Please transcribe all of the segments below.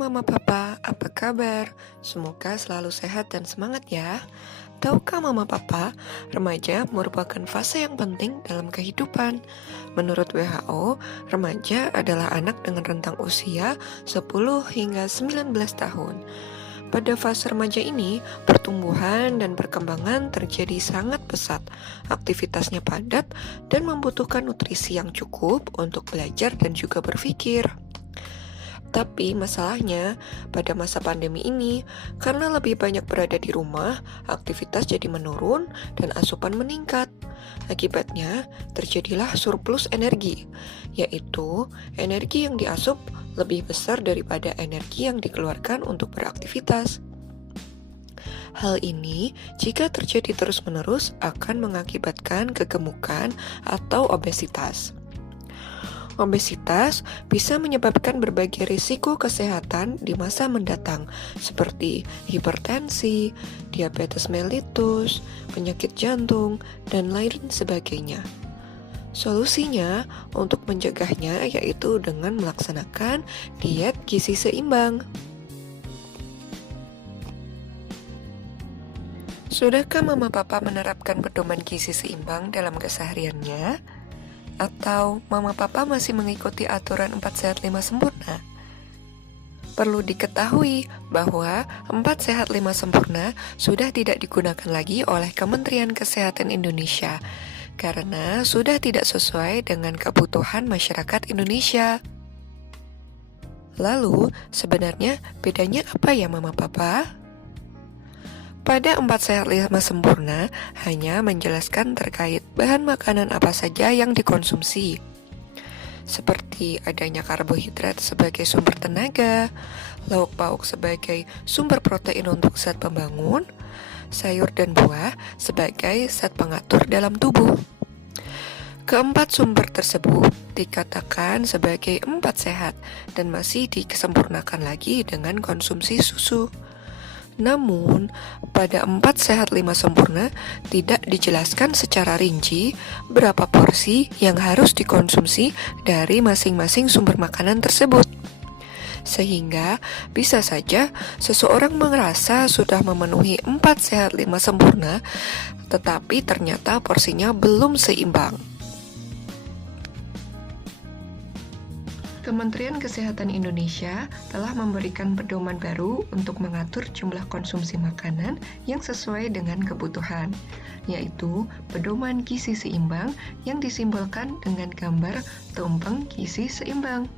Mama Papa, apa kabar? Semoga selalu sehat dan semangat ya. Tahukah Mama Papa, remaja merupakan fase yang penting dalam kehidupan. Menurut WHO, remaja adalah anak dengan rentang usia 10 hingga 19 tahun. Pada fase remaja ini, pertumbuhan dan perkembangan terjadi sangat pesat. Aktivitasnya padat dan membutuhkan nutrisi yang cukup untuk belajar dan juga berpikir. Tapi masalahnya, pada masa pandemi ini, karena lebih banyak berada di rumah, aktivitas jadi menurun dan asupan meningkat. Akibatnya, terjadilah surplus energi, yaitu energi yang diasup lebih besar daripada energi yang dikeluarkan untuk beraktivitas. Hal ini, jika terjadi terus-menerus, akan mengakibatkan kegemukan atau obesitas. Obesitas bisa menyebabkan berbagai risiko kesehatan di masa mendatang, seperti hipertensi, diabetes mellitus, penyakit jantung, dan lain sebagainya. Solusinya untuk mencegahnya yaitu dengan melaksanakan diet gizi seimbang. Sudahkah Mama Papa menerapkan pedoman gizi seimbang dalam kesehariannya? Atau Mama Papa masih mengikuti aturan 4 sehat 5 sempurna? Perlu diketahui bahwa 4 sehat 5 sempurna sudah tidak digunakan lagi oleh Kementerian Kesehatan Indonesia karena sudah tidak sesuai dengan kebutuhan masyarakat Indonesia. Lalu, sebenarnya bedanya apa ya Mama Papa? Pada 4 sehat 5 sempurna hanya menjelaskan terkait bahan makanan apa saja yang dikonsumsi, seperti adanya karbohidrat sebagai sumber tenaga, lauk pauk sebagai sumber protein untuk zat pembangun, sayur dan buah sebagai zat pengatur dalam tubuh. Keempat sumber tersebut dikatakan sebagai 4 sehat dan masih disempurnakan lagi dengan konsumsi susu. Namun, pada 4 sehat 5 sempurna tidak dijelaskan secara rinci berapa porsi yang harus dikonsumsi dari masing-masing sumber makanan tersebut. Sehingga bisa saja seseorang merasa sudah memenuhi 4 sehat 5 sempurna, tetapi ternyata porsinya belum seimbang. Kementerian Kesehatan Indonesia telah memberikan pedoman baru untuk mengatur jumlah konsumsi makanan yang sesuai dengan kebutuhan, yaitu pedoman gizi seimbang yang disimbolkan dengan gambar tumpeng gizi seimbang.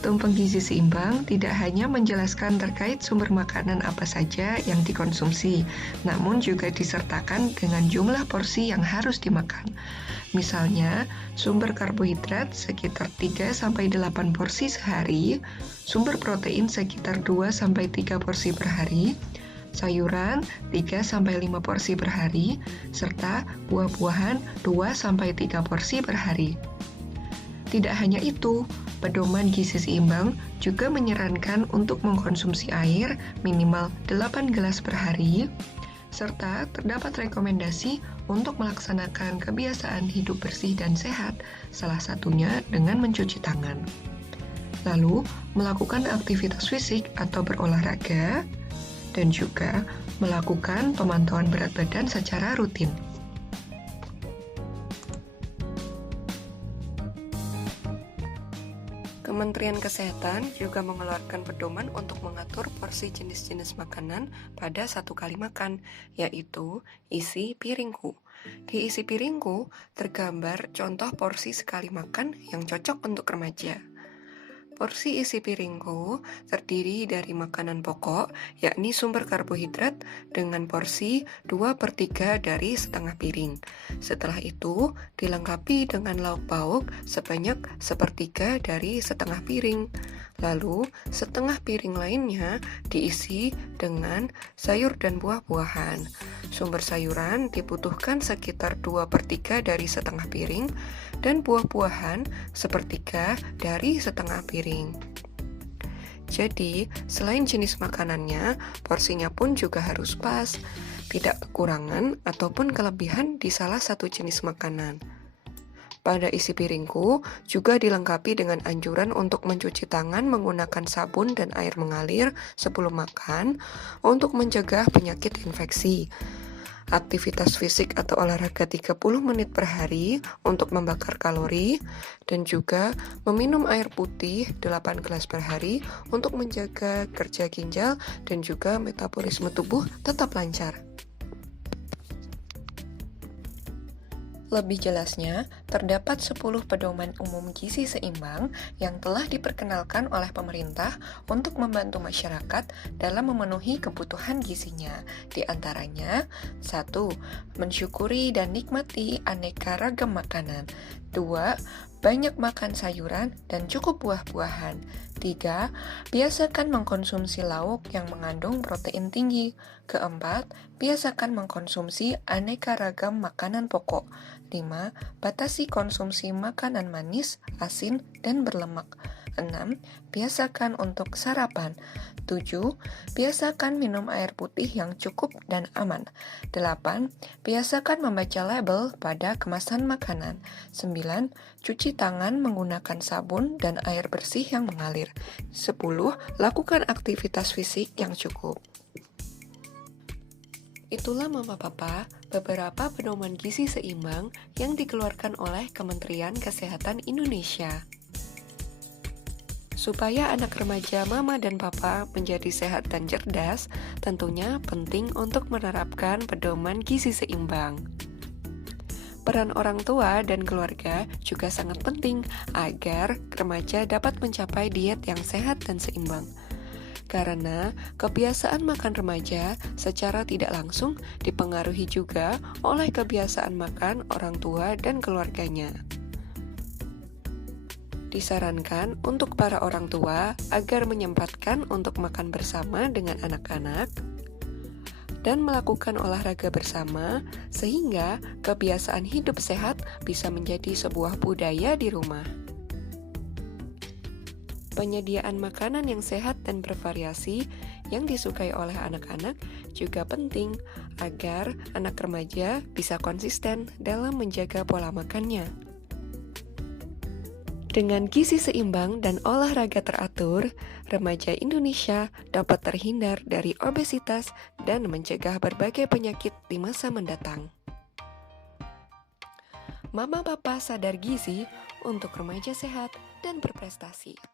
Tumpeng gizi seimbang tidak hanya menjelaskan terkait sumber makanan apa saja yang dikonsumsi, namun juga disertakan dengan jumlah porsi yang harus dimakan. Misalnya, sumber karbohidrat sekitar 3-8 porsi sehari, sumber protein sekitar 2-3 porsi per hari, sayuran 3-5 porsi per hari, serta buah-buahan 2-3 porsi per hari. Tidak hanya itu, pedoman gizi seimbang juga menyarankan untuk mengkonsumsi air minimal 8 gelas per hari, serta terdapat rekomendasi untuk melaksanakan kebiasaan hidup bersih dan sehat, salah satunya dengan mencuci tangan. Lalu, melakukan aktivitas fisik atau berolahraga, dan juga melakukan pemantauan berat badan secara rutin. Kementerian Kesehatan juga mengeluarkan pedoman untuk mengatur porsi jenis-jenis makanan pada satu kali makan, yaitu isi piringku. Di isi piringku tergambar contoh porsi sekali makan yang cocok untuk remaja. Porsi isi piringku terdiri dari makanan pokok, yakni sumber karbohidrat dengan porsi 2/3 dari setengah piring. Setelah itu, dilengkapi dengan lauk pauk sebanyak 1/3 dari setengah piring. Lalu, setengah piring lainnya diisi dengan sayur dan buah-buahan. Sumber sayuran dibutuhkan sekitar 2/3 dari setengah piring, dan buah-buahan 1/3 dari setengah piring. Jadi, selain jenis makanannya, porsinya pun juga harus pas, tidak kekurangan ataupun kelebihan di salah satu jenis makanan. Pada isi piringku juga dilengkapi dengan anjuran untuk mencuci tangan menggunakan sabun dan air mengalir sebelum makan untuk mencegah penyakit infeksi. Aktivitas fisik atau olahraga 30 menit per hari untuk membakar kalori, dan juga meminum air putih 8 gelas per hari untuk menjaga kerja ginjal dan juga metabolisme tubuh tetap lancar. Lebih jelasnya, terdapat 10 pedoman umum gizi seimbang yang telah diperkenalkan oleh pemerintah untuk membantu masyarakat dalam memenuhi kebutuhan gizinya. Di antaranya, 1. Mensyukuri dan nikmati aneka ragam makanan. 2. Banyak makan sayuran dan cukup buah-buahan. 3. Biasakan mengkonsumsi lauk yang mengandung protein tinggi. Keempat, biasakan mengkonsumsi aneka ragam makanan pokok. 5. Batasi konsumsi makanan manis, asin, dan berlemak. 6. Biasakan untuk sarapan. 7. Biasakan minum air putih yang cukup dan aman. 8. Biasakan membaca label pada kemasan makanan. 9. Cuci tangan menggunakan sabun dan air bersih yang mengalir. 10. Lakukan aktivitas fisik yang cukup. Itulah Mama Papa, beberapa pedoman gizi seimbang yang dikeluarkan oleh Kementerian Kesehatan Indonesia. Supaya anak remaja Mama dan Papa menjadi sehat dan cerdas, tentunya penting untuk menerapkan pedoman gizi seimbang. Peran orang tua dan keluarga juga sangat penting agar remaja dapat mencapai diet yang sehat dan seimbang. Karena kebiasaan makan remaja secara tidak langsung dipengaruhi juga oleh kebiasaan makan orang tua dan keluarganya. Disarankan untuk para orang tua agar menyempatkan untuk makan bersama dengan anak-anak dan melakukan olahraga bersama sehingga kebiasaan hidup sehat bisa menjadi sebuah budaya di rumah. Penyediaan makanan yang sehat dan bervariasi yang disukai oleh anak-anak juga penting agar anak remaja bisa konsisten dalam menjaga pola makannya. Dengan gizi seimbang dan olahraga teratur, remaja Indonesia dapat terhindar dari obesitas dan mencegah berbagai penyakit di masa mendatang. Mama Papa sadar gizi untuk remaja sehat dan berprestasi.